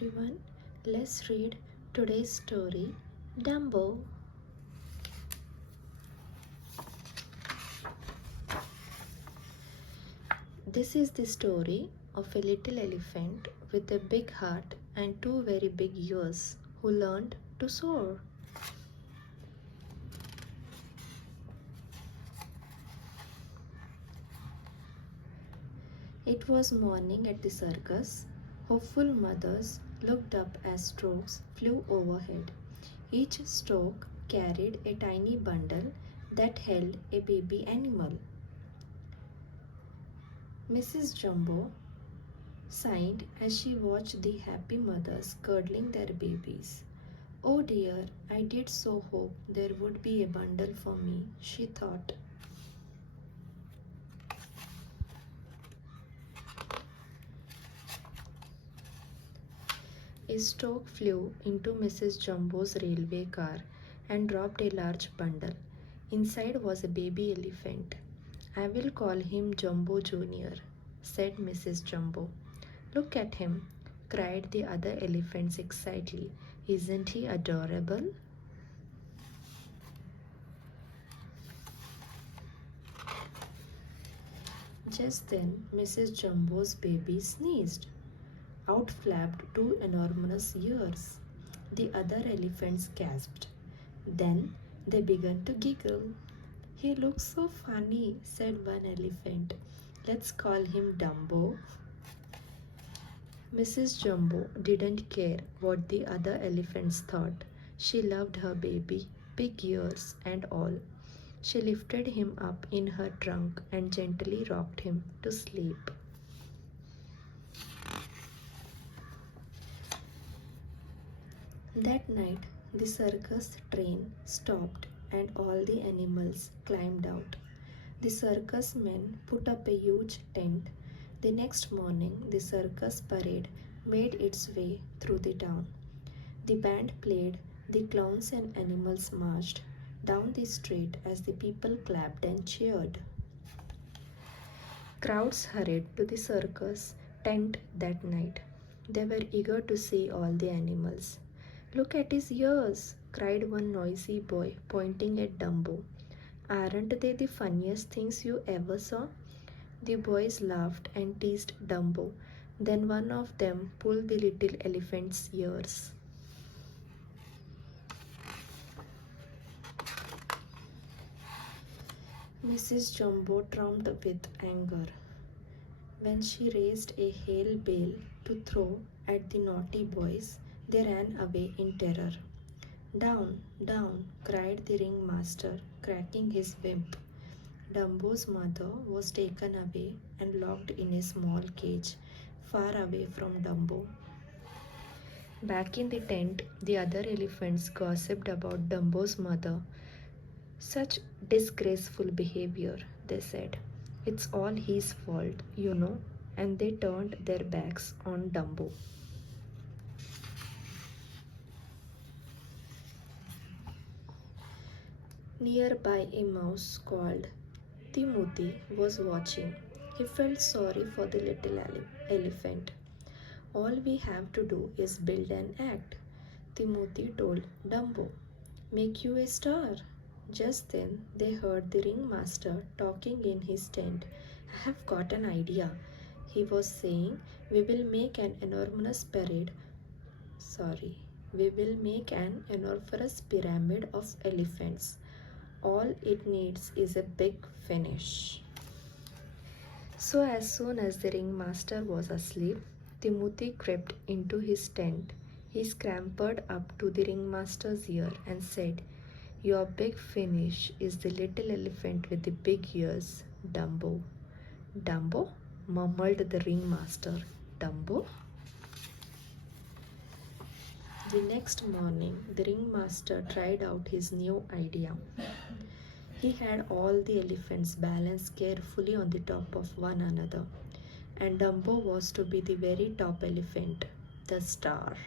everyone. Let's read today's story, Dumbo. This is the story of a little elephant with a big heart and two very big ears who learned to soar. It was morning at the circus. Hopeful mothers looked up as storks flew overhead. Each stork carried a tiny bundle that held a baby animal. Mrs. Jumbo sighed as she watched the happy mothers cuddling their babies. Oh dear, I did so hope there would be a bundle for me, she thought. A stork flew into Mrs. Jumbo's railway car and dropped a large bundle. Inside was a baby elephant. I will call him Jumbo Junior, said Mrs. Jumbo. Look at him, cried the other elephants excitedly. Isn't he adorable? Just then, Mrs. Jumbo's baby sneezed. Out flapped two enormous ears. The other elephants gasped. Then they began to giggle. He looks so funny, said one elephant. Let's call him Dumbo. Mrs. Jumbo didn't care what the other elephants thought. She loved her baby, big ears and all. She lifted him up in her trunk and gently rocked him to sleep. That night, the circus train stopped and all the animals climbed out. The circus men put up a huge tent. The next morning, the circus parade made its way through the town. The band played, the clowns and animals marched down the street as the people clapped and cheered. Crowds hurried to the circus tent that night. They were eager to see all the animals. Look at his ears, cried one noisy boy, pointing at Dumbo. Aren't they the funniest things you ever saw? The boys laughed and teased Dumbo. Then one of them pulled the little elephant's ears. Mrs. Jumbo trembled with anger. When she raised a hail bale to throw at the naughty boys, they ran away in terror. Down, down, cried the ringmaster, cracking his whip. Dumbo's mother was taken away and locked in a small cage, far away from Dumbo. Back in the tent, the other elephants gossiped about Dumbo's mother. Such disgraceful behavior, they said. It's all his fault, you know, and they turned their backs on Dumbo. Nearby, a mouse called Timothy was watching. He felt sorry for the little elephant. All we have to do is build an act, Timothy told Dumbo. Make you a star. Just then they heard the ringmaster talking in his tent. I have got an idea, he was saying. We will make an enormous pyramid of elephants. All it needs is a big finish. So as soon as the ringmaster was asleep, Timothy crept into his tent. He scampered up to the ringmaster's ear and said, Your big finish is the little elephant with the big ears, Dumbo. Dumbo? Mumbled the ringmaster. Dumbo? The next morning, the ringmaster tried out his new idea. He had all the elephants balanced carefully on the top of one another, and Dumbo was to be the very top elephant, the star.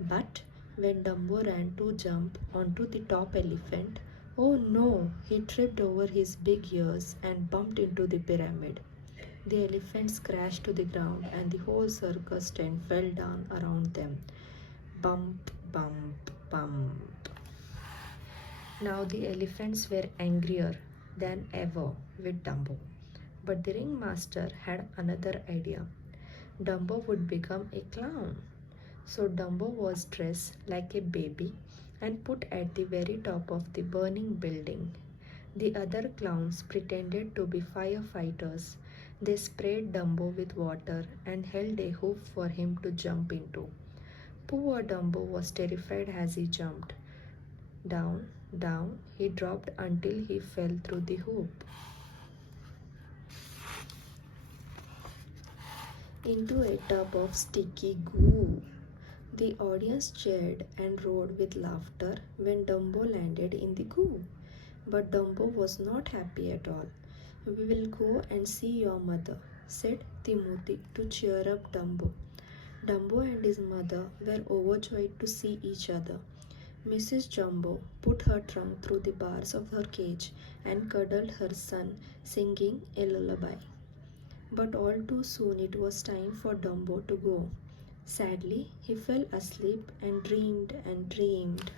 But when Dumbo ran to jump onto the top elephant, oh no, he tripped over his big ears and bumped into the pyramid. The elephants crashed to the ground and the whole circus tent fell down around them. Bump, bump, bump. Now the elephants were angrier than ever with Dumbo. But the ringmaster had another idea. Dumbo would become a clown. So Dumbo was dressed like a baby and put at the very top of the burning building. The other clowns pretended to be firefighters. They sprayed Dumbo with water and held a hoop for him to jump into. Poor Dumbo was terrified as he jumped. Down, down, he dropped until he fell through the hoop into a tub of sticky goo. The audience cheered and roared with laughter when Dumbo landed in the goo. But Dumbo was not happy at all. "We will go and see your mother," said Timothy to cheer up Dumbo. Dumbo and his mother were overjoyed to see each other. Mrs. Jumbo put her trunk through the bars of her cage and cuddled her son, singing a lullaby. But all too soon it was time for Dumbo to go. Sadly, he fell asleep and dreamed and dreamed.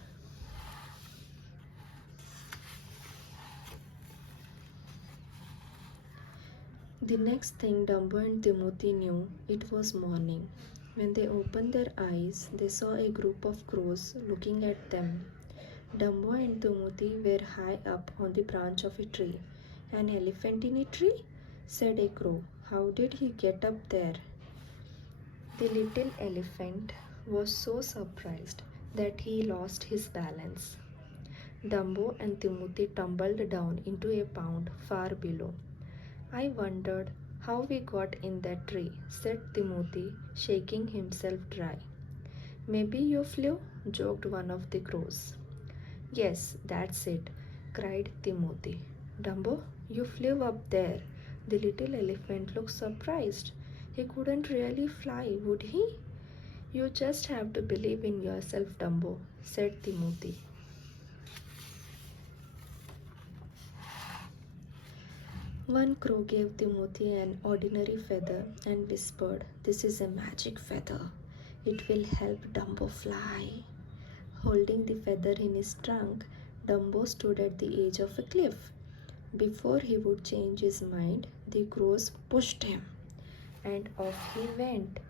The next thing Dumbo and Timothy knew, it was morning. When they opened their eyes, they saw a group of crows looking at them. Dumbo and Timothy were high up on the branch of a tree. "An elephant in a tree?" said a crow. "How did he get up there?" The little elephant was so surprised that he lost his balance. Dumbo and Timothy tumbled down into a pond far below. "I wondered how we got in that tree," said Timothy, shaking himself dry. "Maybe you flew?" joked one of the crows. "Yes, that's it," cried Timothy. "Dumbo, you flew up there." The little elephant looked surprised. "He couldn't really fly, would he?" "You just have to believe in yourself, Dumbo," said Timothy. One crow gave Timothy an ordinary feather and whispered, "This is a magic feather. It will help Dumbo fly." Holding the feather in his trunk, Dumbo stood at the edge of a cliff. Before he would change his mind, the crows pushed him, and off he went.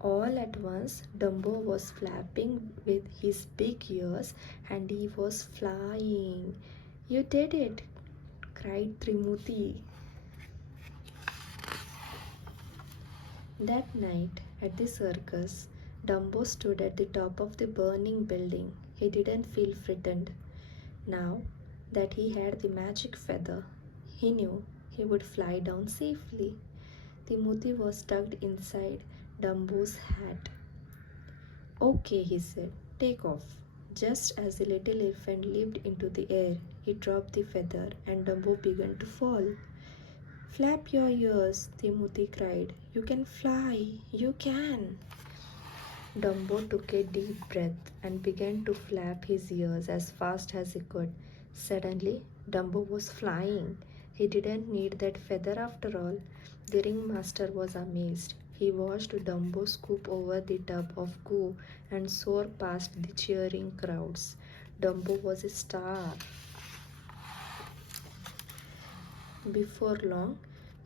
All at once, Dumbo was flapping with his big ears and he was flying. "You did it!" cried Timothy. That night at the circus, Dumbo stood at the top of the burning building. He didn't feel frightened. Now that he had the magic feather, he knew he would fly down safely. Timothy was tucked inside Dumbo's hat. "Okay," he said, "take off." Just as the little elephant leaped into the air, he dropped the feather and Dumbo began to fall. "Flap your ears," Timothy cried. "You can fly, you can." Dumbo took a deep breath and began to flap his ears as fast as he could. Suddenly, Dumbo was flying. He didn't need that feather after all. The ringmaster was amazed. He watched Dumbo scoop over the tub of goo and soar past the cheering crowds. Dumbo was a star. Before long,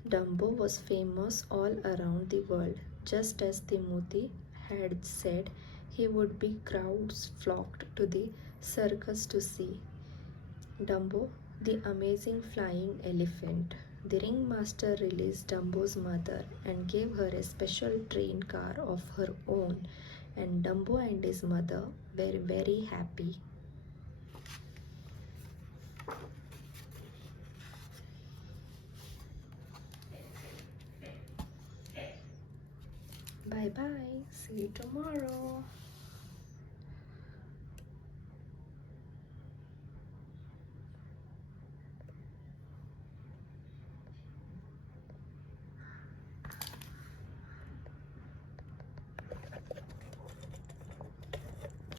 Dumbo was famous all around the world. Just as Timothy had said, he would be crowds flocked to the circus to see Dumbo, the amazing flying elephant. The ringmaster released Dumbo's mother and gave her a special train car of her own, and Dumbo and his mother were very happy. Bye bye. See you tomorrow.